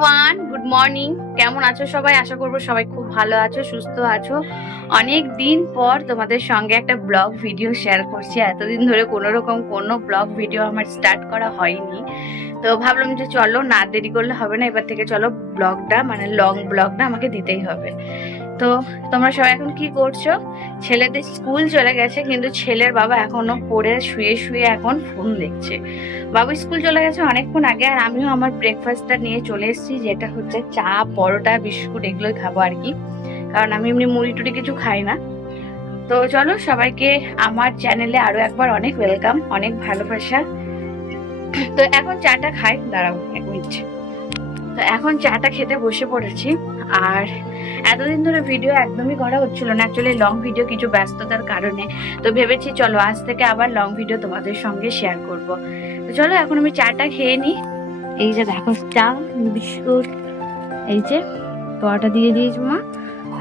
Everyone, good morning. কেমন আছো সবাই? আশা করবো সবাই খুব ভালো আছো, সুস্থ আছো। অনেক দিন পর তোমাদের সঙ্গে একটা ব্লগ ভিডিও শেয়ার করছি। এতদিন ধরে কোনো ব্লগ ভিডিও আমার স্টার্ট করা হয়নি, তো ভাবলাম যে চলো, না দেরি করলে হবে না, এবার থেকে চলো ব্লগটা মানে লং ব্লগটা আমাকে দিতেই হবে। তো তোমরা সবাই এখন কি করছো? ছেলেদের স্কুল চলে গেছে, কিন্তু ছেলের বাবা এখনো পড়ে শুয়ে শুয়ে এখন ফোন দেখছে। বাবু স্কুল চলে গেছে অনেকক্ষণ আগে, আর আমিও আমার ব্রেকফাস্টটা নিয়ে চলে এসেছি, যেটা হচ্ছে চা, পরোটা, বিস্কুট, এগুলোই খাবো আর কি, কারণ আমি এমনি মুড়ি টুড়ি কিছু খাই না। তো চলো, সবাইকে আমার চ্যানেলে আরো একবার অনেক ওয়েলকাম, অনেক ভালোবাসা। তো এখন চাটা খাই, দাঁড়াও এক মিনিট। তো এখন চাটা খেতে বসে পড়েছি। আর এতদিন ধরে ভিডিও একদমই করা হচ্ছিল না, অ্যাকচুয়ালি লং ভিডিও কিছু ব্যস্ততার কারণে। তো ভেবেছি চলো আজ থেকে আবার লং ভিডিও তোমাদের সঙ্গে শেয়ার করব। তো চলো এখন আমি চাটা খেয়ে নিই। এই যে দেখো, চা, বিস্কুট, এই যে পরোটা দিয়ে দিয়েছি মা,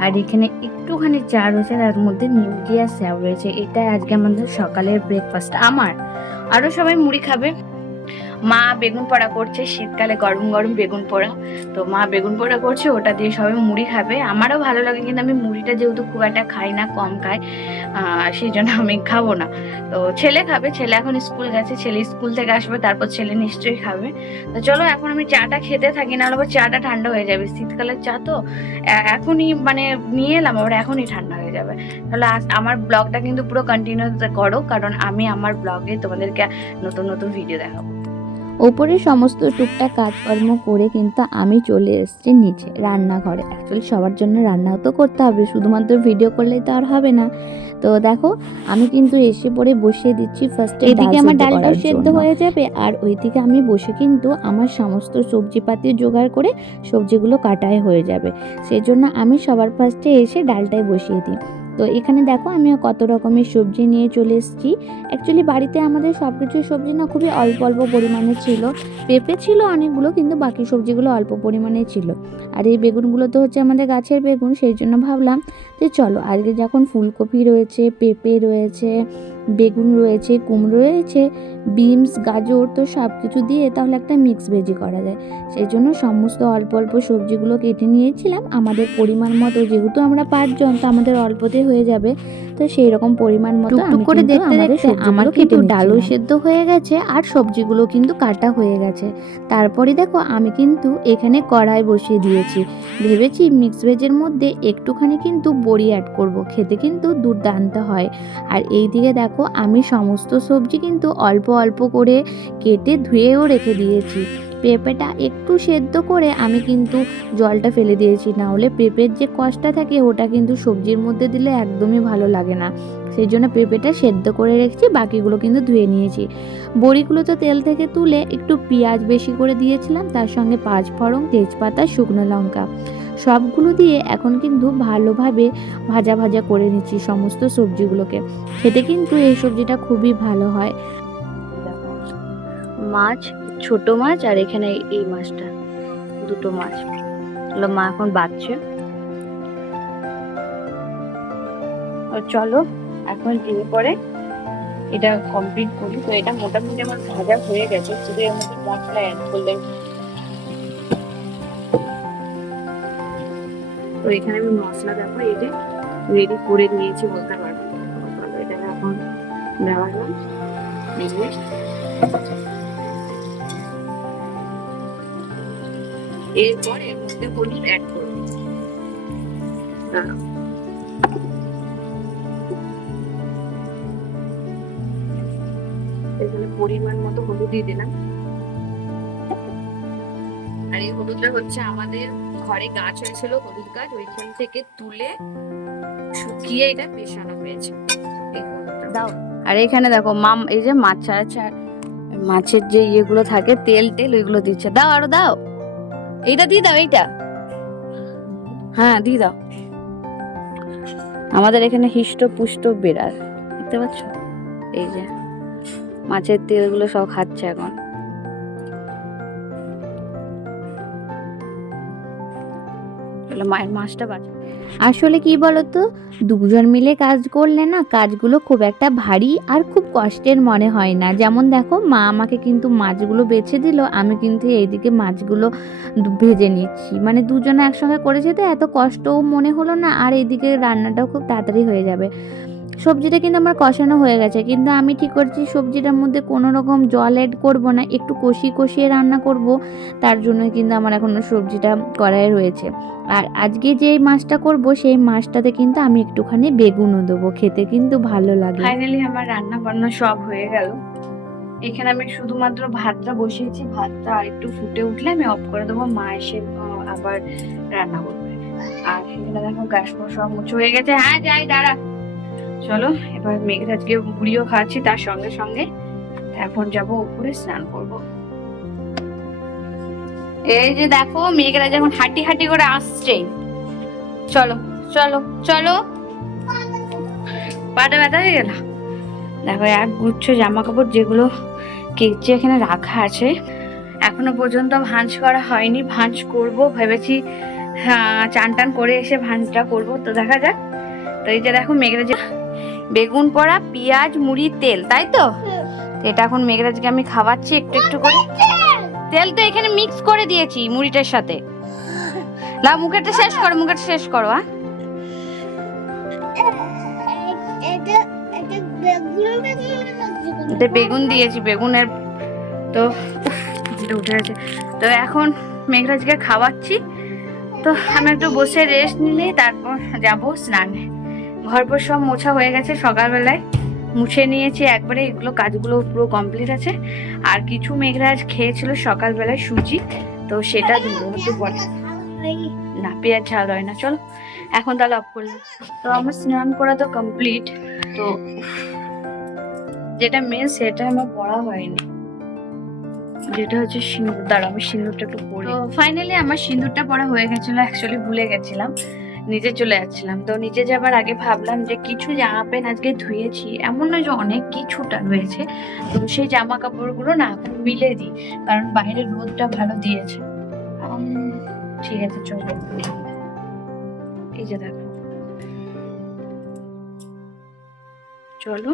আর এখানে একটুখানি চা রয়েছে, তার মধ্যে নিমকি আর স্যাও রয়েছে। এটা আজকে আমাদের সকালের ব্রেকফাস্ট। আমার আরো সবাই মুড়ি খাবে। মা বেগুন পোড়া করছে, শীতকালে গরম গরম বেগুন পোড়া। তো মা বেগুন পোড়া করছে, ওটা দিয়ে সবাই মুড়ি খাবে। আমারও ভালো লাগে, কিন্তু আমি মুড়িটা যেহেতু খুব একটা খাই না, কম খাই, সেই জন্য আমি খাবো না। তো ছেলে খাবে, ছেলে এখন স্কুল গেছে, ছেলে স্কুল থেকে আসবে, তারপর ছেলে নিশ্চয়ই খাবে। তো চলো এখন আমি চাটা খেতে থাকি, না হলে চাটা ঠান্ডা হয়ে যাবে। শীতকালের চা তো এখনই মানে নিয়ে এলাম, আবার এখনই ঠান্ডা হয়ে যাবে। তাহলে আমার ব্লগটা কিন্তু পুরো কন্টিনিউ করো, কারণ আমি আমার ব্লগে তোমাদেরকে নতুন নতুন ভিডিও দেখাবো। ওপরে সমস্ত টুকটাক কাজকর্ম করে কিন্তু আমি চলে এসেছি নিচে রান্নাঘরে। অ্যাকচুয়ালি সবার জন্য রান্নাও তো করতে হবে, শুধুমাত্র ভিডিও করলেই তো আর হবে না। তো দেখো, আমি কিন্তু এসে পরে বসিয়ে দিচ্ছি ফার্স্টে। এদিকে আমার ডালটাও সেদ্ধ হয়ে যাবে, আর ওইদিকে আমি বসে কিন্তু আমার সমস্ত সবজিপাতি জোগাড় করে সবজিগুলো কাটাই হয়ে যাবে। সেই জন্য আমি সবার ফার্স্টে এসে ডালটাই বসিয়ে দিই। তো এখানে দেখো, আমি কত রকমের সবজি নিয়ে চলে এসেছি। অ্যাকচুয়ালি বাড়িতে আমাদের সব কিছু সবজি না খুবই অল্প অল্প পরিমাণে ছিল। পেঁপে ছিল অনেকগুলো, কিন্তু বাকি সবজিগুলো অল্প পরিমাণে ছিল। আর এই বেগুনগুলো তো হচ্ছে আমাদের গাছের বেগুন, সেই জন্য ভাবলাম যে চলো আজকে যখন ফুলকপি রয়েছে, পেঁপে রয়েছে, বেগুন রয়েছে, কুমড়ো রয়েছে, বিনস, গাজর, তো সব কিছু দিয়ে তাহলে একটা মিক্স ভেজি করা যায়। সেই জন্য সমস্ত অল্প অল্প সবজিগুলো কেটে নিয়েছিলাম আমাদের পরিমাণ মতো। যেহেতু আমরা 5 জন, তো আমাদের অল্পতে হয়ে যাবে। তো সেই রকম পরিমাণ মতো টুকটুক করে দেখতে দেখতে আমার কিন্তু ডালও সেদ্ধ হয়ে গেছে, আর সবজিগুলো কিন্তু কাটা হয়ে গেছে। তারপরে দেখো, আমি কিন্তু এখানে কড়াই বসিয়ে দিয়েছি। ভেবেছি মিক্স ভেজের মধ্যে একটুখানি কিন্তু বড়ি অ্যাড করব, খেতে কিন্তু দুর্দান্ত হয়। আর এই দিকে দেখো, আমি সমস্ত সবজি কিন্তু অল্প অল্প করে কেটে ধুয়েও রেখে দিয়েছি। পেঁপেটা একটু সেদ্ধ করে আমি কিন্তু জলটা ফেলে দিয়েছি, না হলে পেঁপের যে কষটা থাকে ওটা কিন্তু সবজির মধ্যে দিলে একদমই ভালো লাগে না। সেই জন্য পেঁপেটা সেদ্ধ করে রেখেছি, বাকিগুলো কিন্তু ধুয়ে নিয়েছি। বড়িগুলো তো তেল থেকে তুলে একটু পেঁয়াজ বেশি করে দিয়েছিলাম, তার সঙ্গে 5 ফোড়ন, তেজপাতা, শুকনো লঙ্কা, সবগুলো দিয়ে এখন কিন্তু ভালোভাবে ভাজা ভাজা করে নিচ্ছি সমস্ত সবজিগুলোকে। খেতে কিন্তু এই সবজিটা খুবই ভালো হয়। মাছ, ছোট মাছ, আর এখানে এই মাছটা, দুটো মাছ হলো মা এখন বাঁচছে। চলো এখন দিয়ে পরে এটা কমপ্লিট করি। তো এটা মোটামুটি আমার ভাজা হয়ে গেছে, শুধু এর মধ্যে মশলা অ্যাড করলে। তো এখানে আমি মশলা দেখো এই যে রেডি করে নিয়েছি বলতে পারবো। এটা এখন দেওয়া যায়, এরপর এর মধ্যে হলুদ অ্যাড করবো। এখানে পরিমাণ মতো হলুদ দিয়ে দিলাম। আর এই হলুদটা হচ্ছে আমাদের ঘরে গাছ হয়েছিল, হলুদ গাছ, ওইখান থেকে তুলে শুকিয়ে এটা পেশানো হয়েছে। দাও। আর এখানে দেখো মাম, এই যে মাছ ছাড়া মাছের যে ইয়েগুলো থাকে, তেল টেল, ওইগুলো দিচ্ছে। দাও, আরো দাও, এইটা দিয়ে দাও, এইটা, হ্যাঁ দিয়ে দাও। আমাদের এখানে হিষ্ট পুষ্ট বেড়াল, দেখতে পাচ্ছ? এই যে মাছের তেলগুলো সব খাচ্ছে এখন। মায়ের মাছটা বাঁচে। আসলে কি বলতো, দুজন মিলে কাজ করলে না কাজগুলো খুব একটা ভারী আর খুব কষ্টের মনে হয় না। যেমন দেখো মা আমাকে কিন্তু মাছগুলো বেছে দিল, আমি কিন্তু এইদিকে মাছগুলো ভেজে নিচ্ছি। মানে দুজনে একসঙ্গে করেছি তো এত কষ্টও মনে হলো না, আর এইদিকে রান্নাটাও খুব তাড়াতাড়ি হয়ে যাবে। সবজিটা কিন্তু আমার কষানো হয়ে গেছে, কিন্তু আমি ঠিক করছি সবজিটার মধ্যে কোনো রকম জল অ্যাড করব না, একটু কষিয়ে রান্না করব। তার জন্য কিন্তু আমার এখনও সবজিটা কড়াইয়ে রয়েছে। আর আজকে যে মাছটা করব সেই মাছটাতে কিন্তু আমি একটুখানি বেগুনও দেবো, খেতে কিন্তু ভালো লাগে। ফাইনালি আমার রান্না বান্না সব হয়ে গেল। এখানে আমি শুধুমাত্র ভাতটা বসিয়েছি, ভাতটা আর একটু ফুটে উঠলে আমি অফ করে দেবো, মা এসে আবার রান্না করবে। আর এখানে দেখো গ্যাস সব মুছে হয়ে গেছে। হ্যাঁ যাই, দাঁড়া। চলো এবার মেঘের আজকে মুড়িও খাচ্ছি তার সঙ্গে সঙ্গে। এখন যাব উপরে স্নান করব। এই যে দেখো মেঘেরা যখন হাঁটি হাঁটি করে আসছে। চলো চলো চলো, পাটা ব্যথা হয়ে গেল। দেখো এক গুচ্ছ জামা কাপড় যেগুলো কেচে এখানে রাখা আছে, এখনো পর্যন্ত ভাঁজ করা হয়নি। ভাঁজ করব ভেবেছি, চান টান করে এসে ভাঁজটা করব। তো দেখা যাক। তো এই যে দেখো মেঘেরা যে বেগুন পোড়া, পেঁয়াজ, মুড়ি, তেল, তাই তো এটা এখন মেঘরাজকে আমি খাওয়াচ্ছি একটু একটু করে। তেল তো এখানে মিক্স করে দিয়েছি মুড়িটার সাথে। লাও মুখেরটা শেষ করো, মুখেরটা শেষ করো। এটা বেগুন দিয়েছি, বেগুনের তো উঠে গেছে। তো এখন মেঘরাজকে খাওয়াচ্ছি। তো আমি একটু বসে রেস্ট নিলে তারপর যাব স্নানে। ঘরপর সব মোছা হয়ে গেছে, সকালবেলায় মুছে নিয়েছি একবারে। এগুলো কাজগুলো পুরো কমপ্লিট আছে। আর কিছু মেঘরাজ খেয়েছিল সকালবেলায় সুজি, তো সেটা দিব একটু পরে। না পেঁয়াজ ঝাল হয় না। চলো এখন তাহলে অফ করলাম। তো আমার স্নান করা তো কমপ্লিট। তো যেটা মেন সেটা আমার পড়া হয়নি, যেটা হচ্ছে সিঁদুর। দাঁড়া আমি সিঁদুরটা একটু পরি। তো ফাইনালি আমার সিঁদুরটা পড়া হয়ে গেছিল, অ্যাকচুয়ালি ভুলে গেছিলাম, নিচে চলে যাচ্ছিলাম। তো নিচে যাবার আগে ভাবলাম যে কিছু জামা প্যান্ট আজকে ধুয়েছি, এমন নয় যে অনেক কিছুটা রয়েছে, তো সেই জামা কাপড়গুলো না এখন মিলে দিই, কারণ বাইরের রোদটা ভালো দিয়েছে। ঠিক আছে চলো। এই যে দেখো, চলো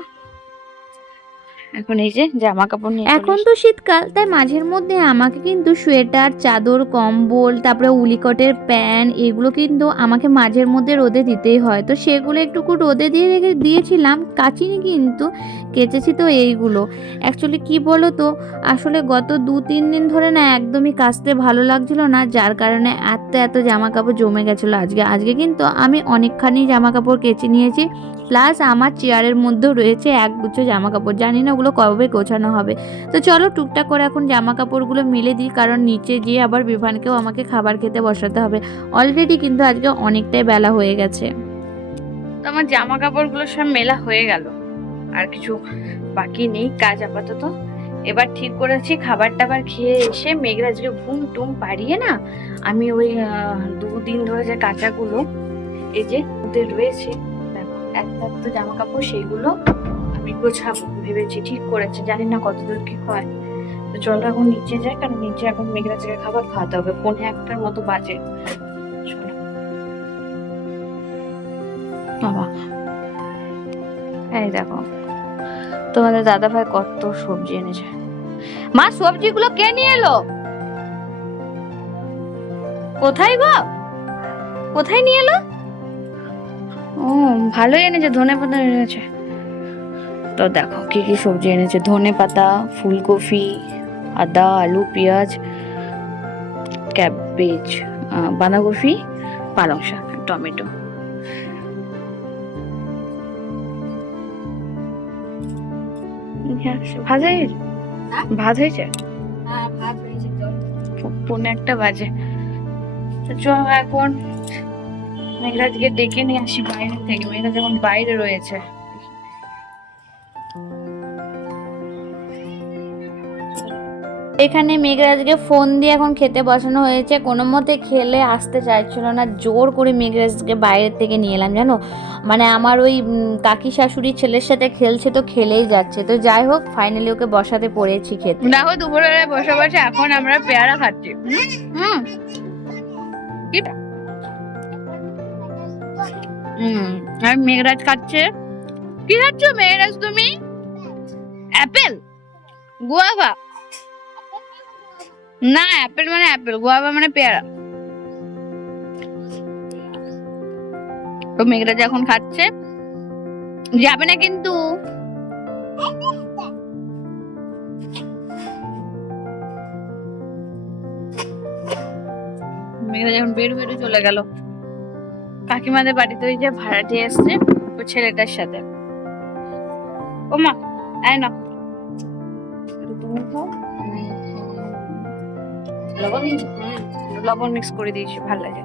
এখন এই যে জামা কাপড় নিয়ে এখন তো শীতকাল, তাই মাঝের মধ্যে আমাকে কিন্তু সোয়েটার, চাদর, কম্বল, তারপরে উলিকটের প্যান্ট এগুলো কিন্তু আমাকে মাঝের মধ্যে রোদে দিতেই হয়। তো সেগুলো একটুকু রোদে দিয়েছিলাম, কাচিনি কিন্তু কেচেছি। তো এইগুলো অ্যাকচুয়ালি কি বলো তো, আসলে গত 2-3 দিন ধরে না একদমই কাচতে ভালো লাগছিল না, যার কারণে এত জামা কাপড় জমে গেছিলো। আজকে কিন্তু আমি অনেকখানি জামা কাপড় কেচে নিয়েছি, প্লাস আমার চেয়ারের মধ্যেও রয়েছে একগুচ্ছ জামা কাপড়, জানি না ওগুলো কবে গোছানো হবে। তো চলো টুকটাক করে এখন জামা কাপড়গুলো মিলে দিই, কারণ নিচে গিয়ে আবার বিভানকেও আমাকে খাবার খেতে বসাতে হবে। অলরেডি কিন্তু আজকে অনেকটাই বেলা হয়ে গেছে। তো আমার জামা কাপড়গুলো সব মেলা হয়ে গেল, আর কিছু বাকি নেই কাজ আপাতত। এবার ঠিক করেছি খাবার টাবার খেয়ে এসে মেঘরাজকে ঘুম টুম পাড়িয়ে না, আমি ওই 2 দিন ধরে যে কাঁচাগুলো এই যে ওদের রয়েছে, দেখো একটা জামা কাপড়, সেইগুলো আমি গোছাবো ভেবেছি, ঠিক করেছি, জানি না কতদূর কি হয়। তো চলো এখন নিচে যাই, কারণ নিচে এখন মেঘরাজকে খাবার খাওয়াতে হবে, 1:45 মতো বাজে। চলো বাবা, এই দেখো তোমাদের দাদা ভাই কত সবজি এনেছে। মা সবজিগুলো কে নিয়ে এলো? কোথায় গো, কোথায় নিয়ে এলো? ও ভালোই এনেছে, ধনেপাতা এনেছে। তো দেখো কি কি সবজি এনেছে, ধনেপাতা, ফুলকপি, আদা, আলু, পেঁয়াজ, ক্যাবেজ, বাঁধাকপি, পালং শাক, টমেটো। ভাজা হয়েছে, ভাত হয়েছে, 1:45 বাজে। তো চল এখন মেঘরাজকে ডেকে নিয়ে আসি বাইরে থেকে, মেঘরাজ এখন বাইরে রয়েছে। এখানে মেঘরাজকে ফোন দিয়ে এখন খেতে বসানো হয়েছে, কোনো মতে খেলে আসতে চাইছিল না, জোর করে মেঘরাজকে বাইরের থেকে নিয়ে এলাম জানো। মানে আমার ওই কাকি শাশুড়ি ছেলের সাথে খেলছে, তো খেলেই যাচ্ছে। তো যাই হোক ফাইনালি ওকে বসাতে পড়েছি খেতে। দেখো দুপুরবেলায় বসে বসে এখন আমরা পেয়ারা খাচ্ছি। হুম আর মেঘরাজ খাচ্ছে। কি খাচ্ছ মেঘরাজ তুমি? Apple, guava? না, অ্যাপেল মানে অ্যাপেল, গুয়াভা মানে পেয়ারা। তো মেঘরাজ এখন খাচ্ছে, যাবে না কিন্তু। মেঘরাজ এখন বের বেরো চলে গেল কাকিমাদের বাড়িতে। ওই যে ভাড়াটে এসছে ও ছেলেটার সাথে। ও মা, আয় না, তুমি খাও। লবণ মিক্স করে দিয়েছি, ভালো লাগে।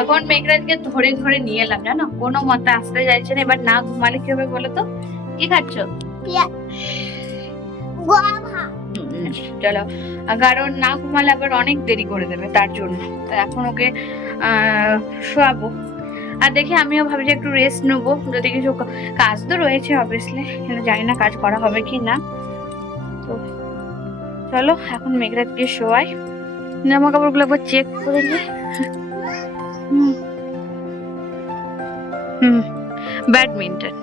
এখন মেঘরাজকে ধরে ধরে নিয়ে এলাম, জানো, কোনো মতে আসতে চাইছে না। এবার না ঘুমালে কি হবে বলো তো? কি খাচ্ছ? চলো, কারণ না ঘুমালে আবার অনেক দেরি করে দেবে, তার জন্য তো এখন ওকে শোয়াবো। আর দেখি আমিও ভাবছি একটু রেস্ট নেবো, যদি কিছু কাজ তো রয়েছে অবভিয়াসলি, কিন্তু জানি না কাজ করা হবে কি না। তো চলো এখন মেঘরাজকে শোয়াই। জামা কাপড়গুলো একবার চেক করে নিই। ব্যাডমিন্টন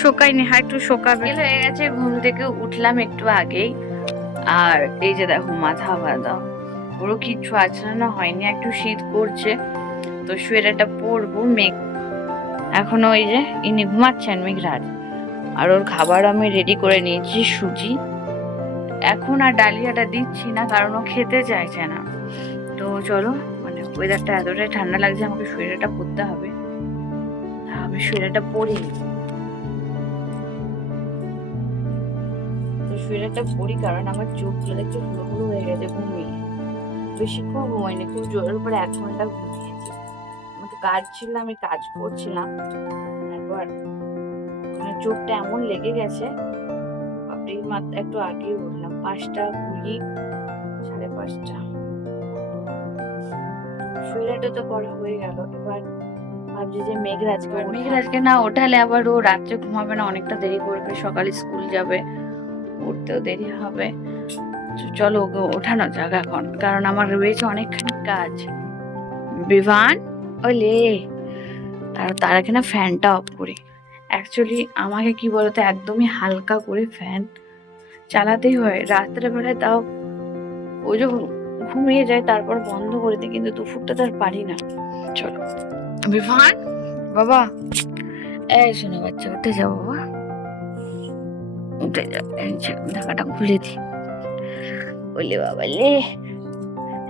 শোকায়নি, হ্যাঁ একটু শোকাবে। হয়ে গেছে, ঘুম থেকে উঠলাম একটু আগেই। আর এই যে দেখো মাথা বাঁধা, পুরো কিচ্ছু আছড়ানো হয়নি, একটু শীত করছে তো সোয়েটারটা পরবো। মেঘ এখনো ওই যে ইনি ঘুমাচ্ছেন মেঘরাজ, আর ওর খাবার আমি রেডি করে নিয়েছি, সুজি। এখন আর ডালিয়াটা দিচ্ছি না, কারণ ও খেতে চাইছে না। তো চলো, মানে ওয়েদারটা এতটাই ঠান্ডা লাগছে, আমাকে সোয়েটারটা পরতে হবে। আমি সোয়েটারটা পরি, সোয়েটারটা পরি কারণ আমার চোখগুলো দেখতে পুরো পুরো হয়ে গেছে ঘুমিয়ে। বেশিক্ষণ ঘুমাইনি, খুব জোরের উপরে 1 ঘন্টা ঘুমিয়েছি। আমাকে কাজ ছিল, আমি কাজ করছিলাম, একবার মানে চোখটা এমন লেগে গেছে। আপনি মাত্র একটু আগে উঠলাম, 5:20, 5:30। সোয়েটারটা তো পরা হয়ে গেল। এবার ভাবছি যে মেঘরাজকে না ওঠালে আবার ও রাত্রে ঘুমাবে না, অনেকটা দেরি করবে, সকালে স্কুল যাবে, উঠতেও দেরি হবে। চলো ওকে ওঠানো যাক এখন, কারণ আমার রয়েছে অনেকখানি কাজ। বিভান, ওলে তার আগে না ফ্যানটা অফ করি। অ্যাকচুয়ালি আমাকে কি বলতো, একদমই হালকা করে ফ্যান চালাতেই হয় রাত্রে বেলায়, তাও ও যখন ঘুমিয়ে যায় তারপর বন্ধ করে দিই, কিন্তু দুপুরটা তার পারি না। চলো বিভান, বাবা, এই শোনো বাচ্চা, উঠে যাও বাবা, উঠে যাও। ঢাকাটা খুলে দি। বলে বাবা লে,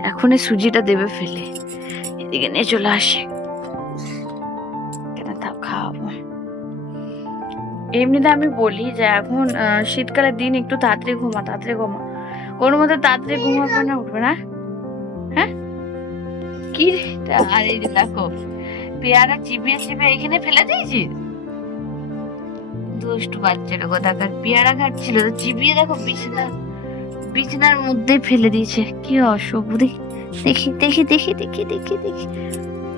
এখন এই সুজিটা দেবে ফেলে, এদিকে নিয়ে চলে আসে। কেন থাক, খাওয়াবো। এমনিতে আমি বলি যে এখন শীতকালের দিন একটু তাড়াতাড়ি ঘুমা, তাড়াতাড়ি ঘুমা, কোনো মতো তাড়াতাড়ি ঘুমাবে না, উঠবে না। হ্যাঁ কি রে? আর এই যে দেখো পেয়ারা চিবিয়ে চিবিয়ে এখানে ফেলে দিয়েছিস। দুষ্টু বাচ্চাটা কোথাকার, পেয়ারা খাচ্ছিল তো চিবিয়ে দেখো বিছানার মধ্যে ফেলে দিয়েছে। কি অশুভ! দেখি দেখি দেখি দেখি দেখি দেখি দেখি।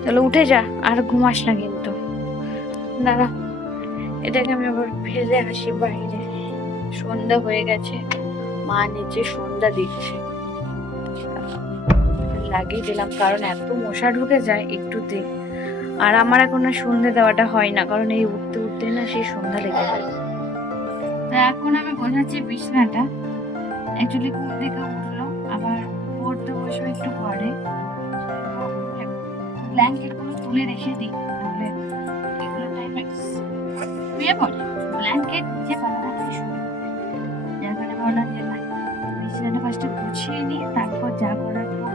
চলো উঠে যা, আর ঘুমাস না কিন্তু। দাঁড়া, এটাকে আমি আবার ফেলে আসি বাইরে। সন্ধ্যা হয়ে গেছে, মা নিচে সন্ধ্যা দিচ্ছে, লাগিয়ে দিলাম, কারণ এত মশা ঢুকে যায় একটুতে। আর আমার এখন আর সন্ধ্যে দেওয়াটা হয় না, কারণ এই উঠতে উঠতে না সেই সন্ধ্যা লেগে যায়। তা এখন আমি গোছাচ্ছি বিছানাটা। অ্যাকচুয়ালি ঘুম থেকে উঠলো, আবার পড়তে বসবে একটু পরে, ব্ল্যাঙ্কেট গুলো তুলে রেখে দিই, নাহলে এগুলো টাইমে শুয়ে পড়ে, ব্ল্যাঙ্কেট নিচে পাতা দিয়ে শুয়ে পড়ে। যার কারণে ভাবলাম যে না, বিছানাটা ফার্স্টে গুছিয়ে নিই, তারপর যা করার করবো,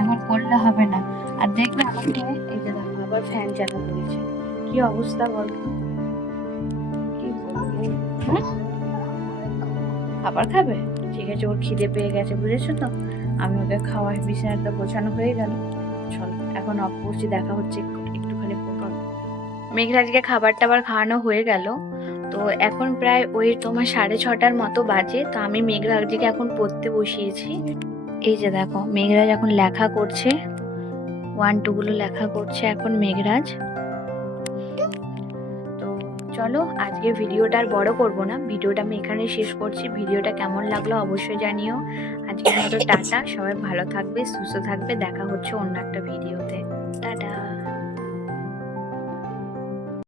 এখন করলে হবে না। আর দেখবে আমাকে এই যে দেখো আবার ফ্যান চালানো হয়েছে, কি অবস্থা বলো, কি বলবো। খাবার খাবে? ঠিক আছে, ওর খিদে পেয়ে গেছে, বুঝেছো তো, আমি ওকে খাওয়াই। বিছানাটা গোছানো হয়ে গেল, চলো এখন অফ করছি, দেখা হচ্ছে একটুখানি পর। মেঘরাজকে খাবার টাবার খাওয়ানো হয়ে গেল, তো এখন প্রায় ওই তোমার 6:30টার মতো বাজে। তো আমি মেঘরাজকে এখন পড়তে বসিয়েছি। এই যে দেখো মেঘরাজ এখন লেখা করছে, 1, 2 গুলো লেখা করছে এখন মেঘরাজ। তো চলো আজকে ভিডিওটা আর বড় করব না, ভিডিওটা আমি এখানে শেষ করছি। ভিডিওটা কেমন লাগলো অবশ্যই জানিও। আজকের মতো টাটা, সবাই ভালো থাকবে, সুস্থ থাকবে, দেখা হচ্ছে অন্য একটা ভিডিওতে। টাটা।